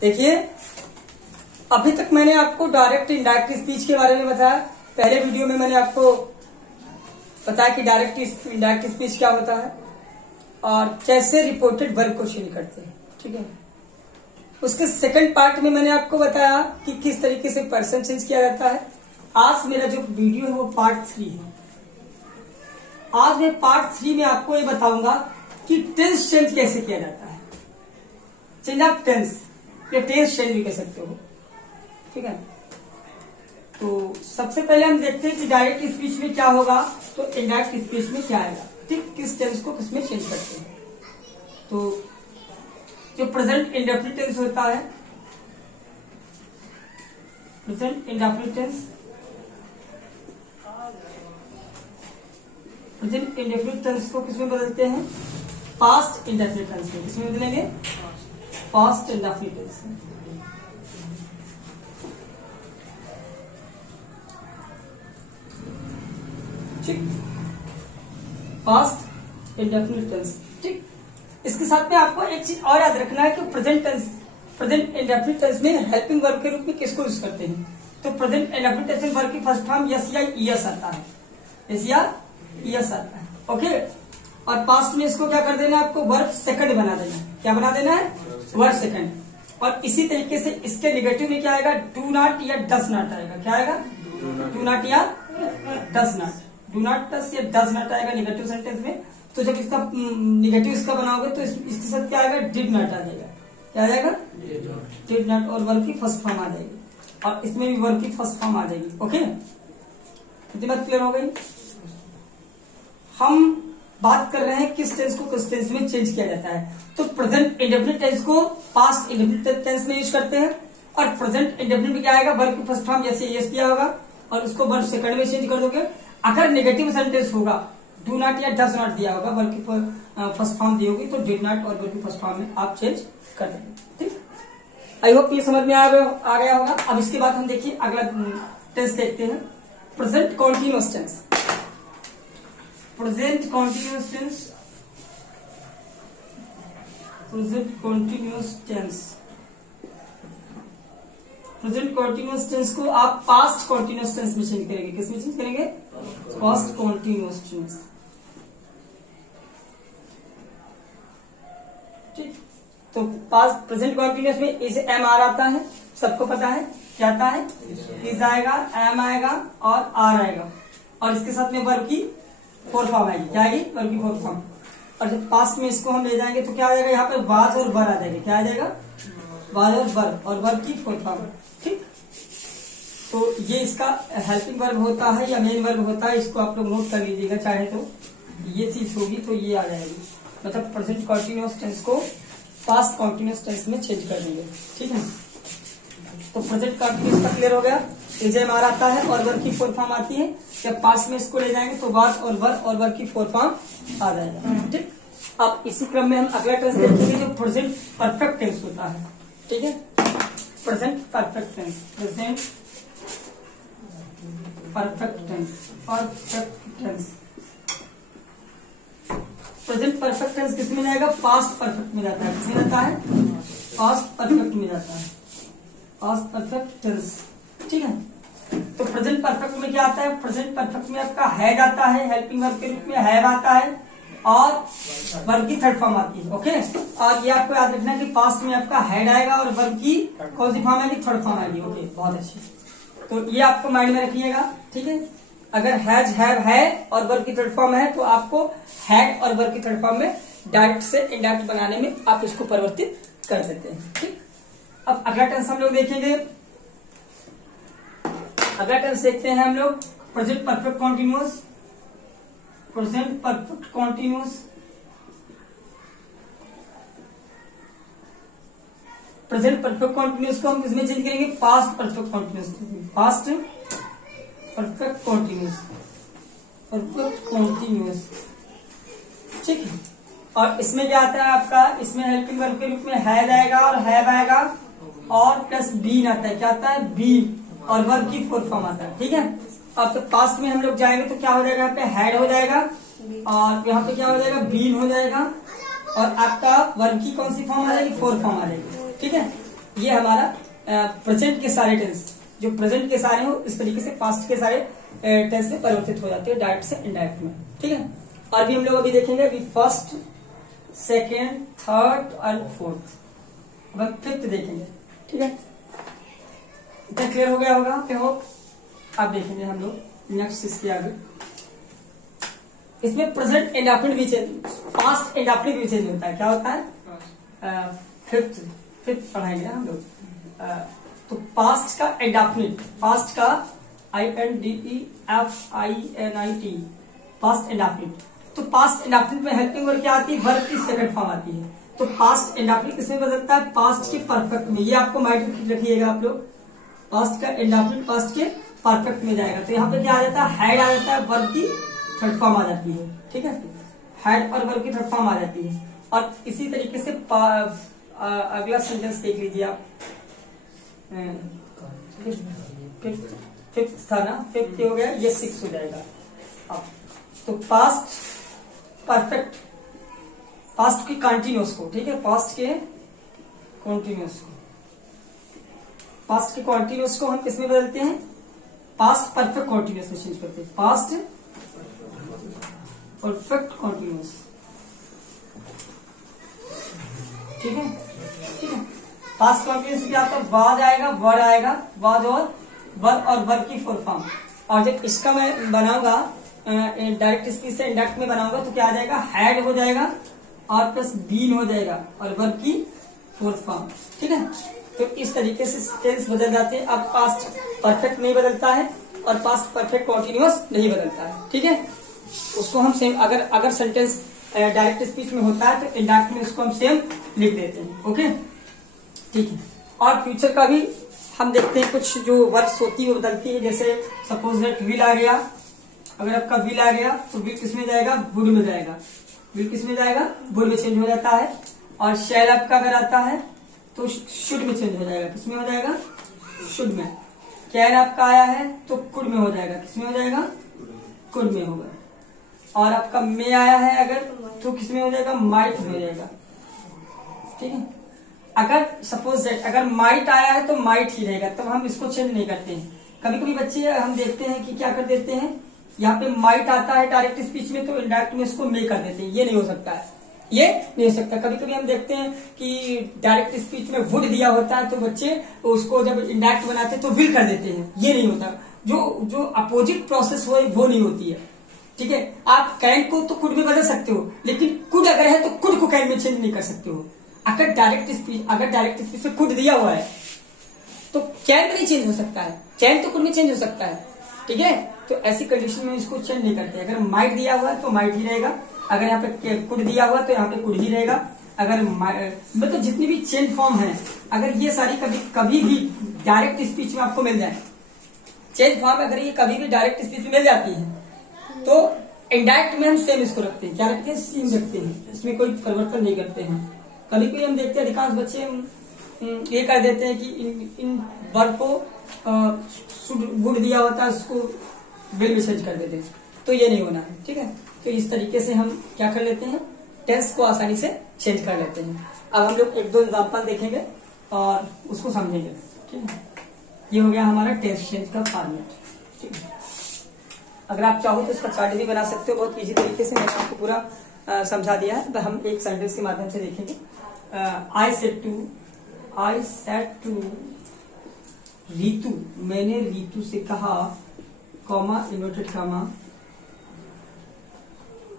देखिए, अभी तक मैंने आपको डायरेक्ट इनडायरेक्ट स्पीच के बारे में बताया। पहले वीडियो में मैंने आपको बताया कि डायरेक्ट इनडायरेक्ट स्पीच क्या होता है और कैसे रिपोर्टेड वर्ब को चेंज करते हैं। ठीक है, उसके सेकंड पार्ट में मैंने आपको बताया कि किस तरीके से पर्सन चेंज किया जाता है। आज मेरा जो वीडियो है वो पार्ट 3 है। आज मैं पार्ट 3 में आपको ये बताऊंगा कि टेंस चेंज कैसे किया जाता है। चेंज ऑफ टेंस या टेंस चेंज भी कह सकते हो। ठीक है, तो सबसे पहले हम देखते हैं कि डायरेक्ट स्पीच में क्या होगा तो इनडायरेक्ट स्पीच में क्या आएगा। ठीक, किस टेंस को किसमें चेंज करते हैं। तो जो प्रेजेंट इंडेफिनिट टेंस होता है, present indefinite tense, present indefinite tense को किसमें बदलते हैं, पास्ट इंडेफिनिट टेंस में। किसमें बदलेंगे, पास्ट इंडेफिनिट टेंस में। ठीक, पास्ट इंडेफिनिट टेंस। ठीक, इसके साथ में आपको एक चीज और याद रखना है कि present tense, present indefinite tense में हेल्पिंग वर्ब के रूप में किसको यूज करते हैं। तो प्रेजेंट इंडेफिनिट टेंस में वर्ब की फर्स्ट फॉर्म यस या ईएस आता है, यस या ईएस आता है। ओके, और पास्ट में इसको क्या कर देना है, आपको वर्ब सेकंड बना देना है। क्या बना देना है, वर्ब सेकंड। और इसी तरीके से इसके नेगेटिव में क्या आएगा, डू नॉट या डस नॉट आएगा। क्या आएगा, डू नॉट या डस नॉट, डू नॉट डस या डस नॉट आएगा नेगेटिव सेंटेंस में। तो जब इसका निगेटिव इसका बनाओगे तो इसके साथ क्या आएगा, डिड नॉट आ जाएगा। क्या आ जाएगा, डिड नॉट, और वर्ब की फर्स्ट फॉर्म आ जाएगी। और इसमें भी वर्ब की फर्स्ट फॉर्म आ जाएगी। ओके, इतनी बात क्लियर हो गई। हम बात कर रहे हैं किस टेंस को किस टेंस में चेंज किया जाता है। तो प्रेजेंट इंडेफिनिट टेंस को पास्ट इंडेफिनिट टेंस में यूज करते हैं। और प्रेजेंट इंडेफिनिट में क्या आएगा, वर्ब की फर्स्ट फॉर्म जैसे यस दिया होगा और उसको वर्ब सेकंड में चेंज कर दोगे। अगर नेगेटिव सेंटेंस होगा, डू नॉट या डज नॉट दिया होगा, वर्ब की फर्स्ट फॉर्म दी होगी, तो डिड नॉट और वर्ब की फर्स्ट फॉर्म में आप चेंज कर देंगे। ठीक, आई होप ये समझ में आ गया होगा। अब इसके बाद हम देखिए अगला टेंस देखते हैं, present continuous tense. Present continuous tense, present continuous tense, present continuous tense को आप पास्ट कॉन्टिन्यूअस टेंस में चेंज करेंगे। किसमें चेंज करेंगे, पास्ट कॉन्टिन्यूअस टेंस। ठीक, तो पास्ट प्रेजेंट कॉन्टिन्यूअस में इज एम आर आता है, सबको पता है क्या आता है, इज आएगा, एम आएगा और आर आएगा। और इसके साथ में वर्ब की फोर फॉर्म आएगी। क्या आएगी, वर्ब की फोर फॉर्म। और जब पास्ट में इसको हम ले जाएंगे तो क्या आ जाएगा, यहाँ पर वाज और वर आ जाएगा। क्या आ जाएगा, वाज और वर्ब की फोर फॉर्म। ठीक, तो ये इसका हेल्पिंग वर्ब होता है या मेन वर्ब होता है, इसको आप लोग नोट कर लीजिएगा। चाहे तो ये चीज होगी तो ये आ जाएगी, मतलब प्रेजेंट कॉन्टिन्यूअस टेंस को पास्ट कॉन्टिन्यूअस टेंस में चेंज कर देंगे। ठीक है, तो प्रेजेंट कॉन्टिन्यूअस का क्लियर हो गया। इज एम आर आता है और वर्ब की फोर फॉर्म आती है। जब पास्ट में इसको ले जाएंगे तो वाज और वर्ब की फोर फॉर्म आ जाएगा। ठीक, अब इसी क्रम में हम अगला टेंस देखेंगे जो प्रेजेंट परफेक्ट टेंस होता है। ठीक है, present perfect tense, present perfect tense, perfect tense. Present perfect tense किसमें जाएगा, पास्ट परफेक्ट में जाता है। किसमें जाता है, पास्ट परफेक्ट में जाता है, पास्ट परफेक्ट टेंस। ठीक है, तो प्रेजेंट परफेक्ट में क्या आता है, प्रेजेंट परफेक्ट में आपका हैड आता है, हेल्पिंग वर्ब के रूप में हैव आता है और वर्ब की थर्ड फॉर्म आती है। ओके, और ये आपको याद रखना है कि पास्ट में आपका हैड आएगा और वर्ब की कौन सी फॉर्म आएगी, थर्ड फॉर्म आएगी। ओके, बहुत अच्छी, तो ये आपको माइंड में रखिएगा। ठीक है, अगर हैज हैव है और वर्ब की थर्ड फॉर्म है तो आपको हैड और वर्ब की थर्ड फॉर्म में डायरेक्ट से इनडायरेक्ट बनाने में आप इसको परिवर्तित कर देते हैं। ठीक, अब अगला टेंस हम लोग देखेंगे। अगला टेंस देखते हैं हम लोग, present perfect continuous, present perfect continuous. Present perfect continuous को हम किसमें चेंज करेंगे, past perfect continuous, past perfect continuous, perfect continuous. ठीक है, और इसमें क्या आता है आपका, इसमें हेल्पिंग वर्ब के रूप में हैड आएगा और हैव आएगा और प्लस बीन आता है। क्या आता है, बीन, और वर्ब की फोर फॉर्म आता है। ठीक है, अब तो पास्ट में हम लोग जाएंगे तो क्या हो जाएगा, यहाँ पे हैड हो जाएगा और यहाँ पे क्या हो जाएगा, बीन हो जाएगा और आपका वर्ब की कौन सी फॉर्म आ जाएगी, फोर फॉर्म आ जाएगी। ठीक है, ये हमारा प्रेजेंट के सारे टेंस, जो प्रेजेंट के सारे हो इस तरीके से पास्ट के सारे टेंस में परिवर्तित हो जाते हैं डायरेक्ट से इनडायरेक्ट में। ठीक है, और भी हम लोग अभी देखेंगे अभी फर्स्ट, सेकेंड, थर्ड और फोर्थ, अब हम फिफ्थ देखेंगे। ठीक है, इतना क्लियर हो गया होगा पे हो। अब देखेंगे हम लोग नेक्स्ट इसके आगे, इसमें प्रेजेंट इंडेफिनिट भी चेंज, पास्ट इंडेफिनिट भी चेंज होता है। क्या होता है? फिफ्थ पढ़ाएंगे हम लोग। तो पास्ट का इंडेफिनिट, पास्ट का INDEFINIT, पास्ट इंडेफिनिट। तो पास्ट इंडेफिनिट में हेल्पिंग वर्ब क्या आती है? वर्ब की सेकंड फॉर्म आती है। तो पास्ट इंडेफिनिट किसमें बदलता है? पास्ट के परफेक्ट में। ये आपको माइंड रखिएगा आप लोग, पास्ट का इंडेफिनिट पास्ट के परफेक्ट में जाएगा। तो यहाँ पे क्या आ जाता है? हैड आ जाता है, वर्ब की थर्ड फॉर्म आ जाती है। ठीक है, हैड और वर्ब की थर्ड फॉर्म आ जाती है। और इसी तरीके से अगला सेंटेंस देख लीजिए आप, फिफ्थ था ना, फिफ्थ हो गया, ये 6 हो जाएगा। अब तो पास्ट परफेक्ट, पास्ट के कंटिन्यूअस को, ठीक है, पास्ट के कॉन्टिन्यूअस को, पास्ट के कॉन्टिन्यूअस को हम किसमें बदलते हैं? पास्ट परफेक्ट कॉन्टिन्यूअस में चेंज करते हैं। Past perfect continuous. ठीक है, ठीक है। पास्ट कॉन्टिन्यूअस क्या आता है? वाज आएगा, वर आएगा, वाज और वर और वर की फुल फॉर्म। और जब इसका मैं बनाऊंगा डायरेक्ट स्पीच से इंडायरेक्ट में बनाऊंगा तो क्या आ जाएगा? हैड हो जाएगा और प्लस बीन हो जाएगा और वर की फोर्थ फॉर्म। ठीक है, तो इस तरीके से टेंस बदल जाते हैं। अब पास्ट परफेक्ट नहीं बदलता है और पास्ट परफेक्ट कॉन्टिन्यूअस नहीं बदलता है। ठीक है, उसको हम सेम, अगर सेंटेंस डायरेक्ट स्पीच में होता है तो इंडायरेक्ट में उसको हम सेम लिख देते हैं। ओके, ठीक है। और फ्यूचर का भी हम देखते हैं, कुछ जो वर्ड्स होती है वो बदलती है। जैसे सपोज दैट विल आ गया, अगर आपका विल आ गया तो विल किस में जाएगा? वुड में जाएगा। विल किस में जाएगा? वुड में चेंज हो जाता है। और शैल आपका अगर आता है तो शुड में चेंज हो जाएगा। किस में हो जाएगा? शुड में। कैन आपका आया है तो कुड में हो जाएगा। किस में हो जाएगा? कुड में होगा। और आपका मे आया है अगर तो किस में हो जाएगा? माइट में हो जाएगा। ठीक है, अगर सपोज दैट अगर माइट आया है तो माइट ही रहेगा, तब हम इसको चेंज नहीं करते हैं। कभी कभी बच्चे हम देखते हैं कि क्या कर देते हैं, यहाँ पे माइट आता है डायरेक्ट स्पीच में तो इंडायरेक्ट में इसको मे कर देते हैं। ये नहीं हो सकता है, ये नहीं हो सकता। कभी कभी हम देखते हैं कि डायरेक्ट स्पीच में वुड दिया होता है तो बच्चे उसको जब इंडायरेक्ट बनाते हैं तो विल कर देते हैं। ये नहीं होता। जो अपोजिट प्रोसेस हो वो नहीं होती है। ठीक है, आप कैन को तो कुड में बदल सकते हो, लेकिन कुड अगर है तो कुड को कैन में चेंज नहीं कर सकते हो। अगर डायरेक्ट स्पीच में कुड दिया हुआ है तो कैन में नहीं चेंज हो सकता है, कैन तो कुड में चेंज हो सकता है। ठीक है, तो ऐसी कंडीशन में इसको चेंज नहीं करते। अगर माइट दिया हुआ है तो माइट ही रहेगा, अगर यहाँ पे कुड दिया हुआ तो यहाँ पे कुड ही रहेगा। अगर मतलब जितनी भी चेंज फॉर्म है, अगर ये सारी कभी भी डायरेक्ट स्पीच में आपको मिल जाए, चेंज फॉर्म अगर ये कभी भी डायरेक्ट स्पीच में मिल जाती है तो इनडायरेक्ट में हम सेम इसको रखते हैं। क्या रखते हैं? सेम रखते हैं, इसमें कोई परिवर्तन नहीं करते हैं। कभी कभी हम देखते हैं अधिकांश बच्चे ये कर देते हैं कि इन वर्ब को वुड दिया होता है उसको विल में चेंज कर देते हैं, तो ये नहीं होना है। ठीक है, तो इस तरीके से हम क्या कर लेते हैं? टेंस को आसानी से चेंज कर लेते हैं। अब हम लोग एक दो एग्जाम्पल देखेंगे और उसको समझेंगे। ठीक है, ये हो गया हमारा टेंस चेंज का फॉर्मेट। ठीक है, अगर आप चाहो तो इसका चार्ट भी बना सकते हो, बहुत इजी तरीके से मैंने आपको पूरा समझा दिया है। तो हम एक सेंटेंस के माध्यम से देखेंगे। आई सेड टू रीतू, मैंने रीतू से कहा, comma inverted comma,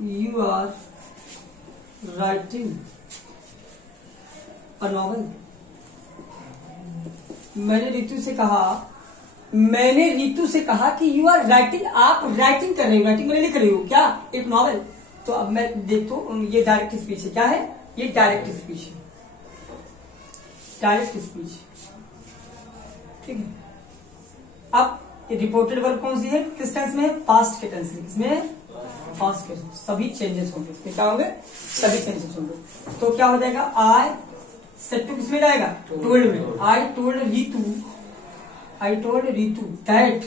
you are writing a novel. मैंने रीतू से कहा कि यू आर राइटिंग, आप राइटिंग कर रहे हो, राइटिंग मैंने लिख रही हो क्या? एक नॉवल। तो अब मैं देखो ये डायरेक्ट स्पीच है। क्या है? ये डायरेक्ट स्पीच है, डायरेक्ट स्पीच। ठीक है, अब रिपोर्टेड वर्ब कौन सी है? किस टेंस में? पास्ट के टेंस में। किसमें? पास्ट के। सभी चेंजेस होंगे इसमें। क्या होंगे? सभी चेंजेस होंगे। तो क्या हो जाएगा? आई सेड टू किसमें जाएगा? टोल्ड में। I told Ritu that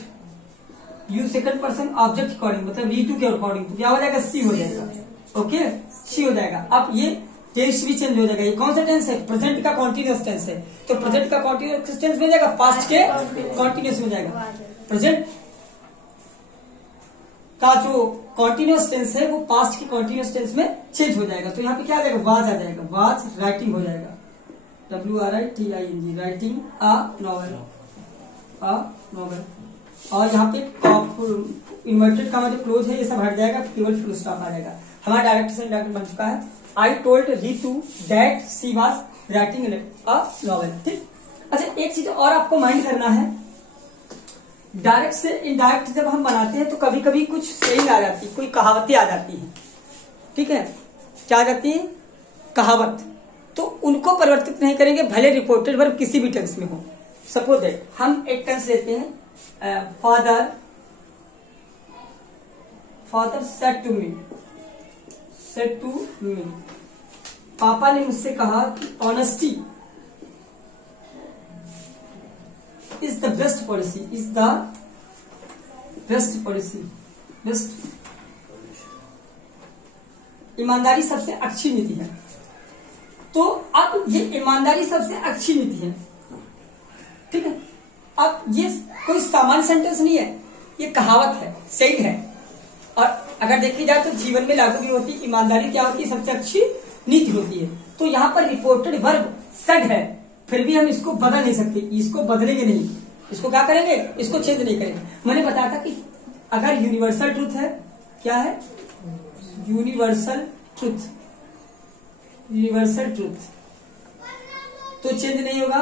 you second person object according, मतलब रीतू के अकॉर्डिंग, तो क्या हो जाएगा? सी हो जाएगा। ओके, सी हो जाएगा। अब ये टेंस भी चेंज हो जाएगा। ये कौन सा टेंस है? प्रेजेंट का कॉन्टिन्यूस टेंस है, तो प्रेजेंट का कॉन्टिन्यूस टेंस में जाएगा, पास्ट के कॉन्टिन्यूस में जाएगा। प्रेजेंट का जो कॉन्टिन्यूस टेंस है वो पास्ट के कॉन्टिन्यूस टेंस में चेंज हो जाएगा। तो यहाँ पे क्या आ जाएगा? वाज आ जाएगा, वाज राइटिंग हो जाएगा, WRITING, writing a novel, a novel. और यहाँ पे इन्वर्टेड का मतलब क्लोज है, ये सब हट जाएगा, केवल फुल स्टॉप आ जाएगा। हमारा डायरेक्ट से इंडायरेक्ट बन चुका है। I told Ritu that she was writing a novel. ठीक। अच्छा, एक चीज और आपको माइंड करना है, डायरेक्ट से इनडायरेक्ट जब हम बनाते हैं तो कभी कभी कुछ सेइंग आ जाती है, कोई कहावतें आ जाती हैं। ठीक है, क्या आ जाती है? कहावत। तो उनको परिवर्तित नहीं करेंगे, भले रिपोर्टेड वर्ब किसी भी टेंस में हो। सपोज दैट हम एक टेंस लेते हैं, फादर सेड टू मी, पापा ने मुझसे कहा कि honesty is the best policy, best, ईमानदारी सबसे अच्छी नीति है। तो अब ये ईमानदारी सबसे अच्छी नीति है, ठीक है। अब ये कोई सामान्य सेंटेंस नहीं है, ये कहावत है, सही है। और अगर देखी जाए तो जीवन में लागू भी होती है। ईमानदारी क्या होती है? सबसे अच्छी नीति होती है। तो यहाँ पर रिपोर्टेड वर्ब सेड है, फिर भी हम इसको बदल नहीं सकते, इसको बदलेंगे नहीं। इसको क्या करेंगे? इसको चेंज नहीं करेंगे। मैंने बताया था कि अगर यूनिवर्सल ट्रूथ है, क्या है? यूनिवर्सल ट्रूथ, तो चेंज नहीं होगा।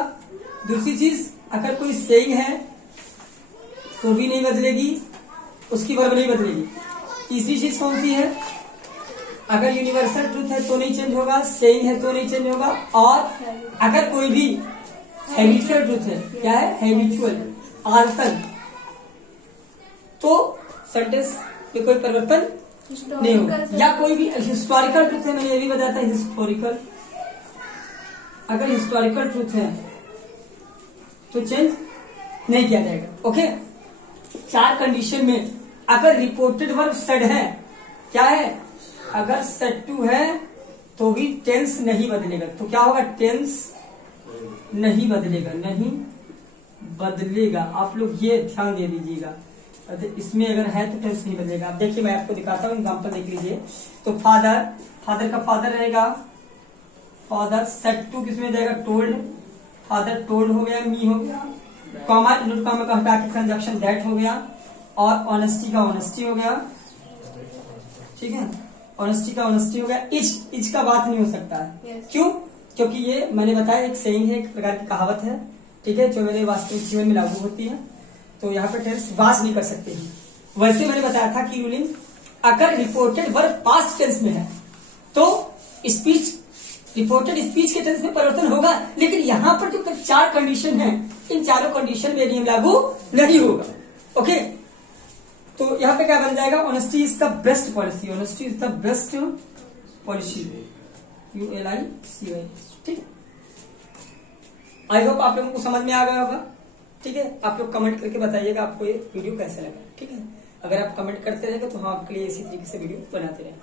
दूसरी चीज, अगर कोई सेइंग है तो भी नहीं बदलेगी, उसकी वर्ब नहीं बदलेगी। तीसरी चीज कौन सी है? अगर यूनिवर्सल ट्रूथ है तो नहीं चेंज होगा, सेइंग है तो नहीं चेंज होगा। और अगर कोई भी हैबिचुअल ट्रूथ है, क्या है? हैबिचुअल, आदतन, तो सेंटेंस में कोई परिवर्तन नहीं होगा। या कोई भी हिस्टोरिकल ट्रूथ है, मैंने ये भी बताया था, हिस्टोरिकल, अगर हिस्टोरिकल ट्रूथ है तो चेंज नहीं किया जाएगा। ओके, 4 कंडीशन में अगर रिपोर्टेड वर्ब सेड है, क्या है? अगर सेड टू है तो भी टेंस नहीं बदलेगा। तो क्या होगा? टेंस नहीं बदलेगा। आप लोग ये ध्यान दे दीजिएगा, इसमें अगर है तो टेंस नहीं बदलेगा। अब देखिए, मैं आपको दिखाता हूँ, एग्जाम्पल देख लीजिए। तो फादर का फादर रहेगा, फादर सेड टू किसमें जाएगा? टोल्ड, फादर टोल्ड हो गया, मी हो गया, कॉमा कॉमा का हटा के कंजक्शन दैट हो गया, और ऑनेस्टी का ऑनेस्टी हो गया। ठीक है, ऑनेस्टी का ऑनेस्टी हो गया। इज का बात नहीं हो सकता है। क्यों? क्योंकि ये मैंने बताया एक सेइंग है, एक प्रकार की कहावत है, ठीक है, जो मेरे वास्तविक जीवन में लागू होती है। तो यहाँ पे टेंस वास नहीं कर सकते हैं। वैसे मैंने बताया था कि रूलिंग, अगर रिपोर्टेड वर्ब पास्ट टेंस में है तो स्पीच, रिपोर्टेड स्पीच के टेंस में परिवर्तन होगा। लेकिन यहाँ पर जो 4 कंडीशन है, इन चारों कंडीशन में नियम लागू नहीं होगा। ओके, तो यहाँ पे क्या बन जाएगा? Honesty is the best policy, honesty is the best policy, ULICY। ठीक, आई होप आप लोगों को समझ में आ गया होगा। ठीक है, आप लोग कमेंट करके बताइएगा आपको ये वीडियो कैसा लगा। ठीक है, अगर आप कमेंट करते रहेंगे तो हम आपके लिए इसी तरीके से वीडियो बनाते रहेंगे।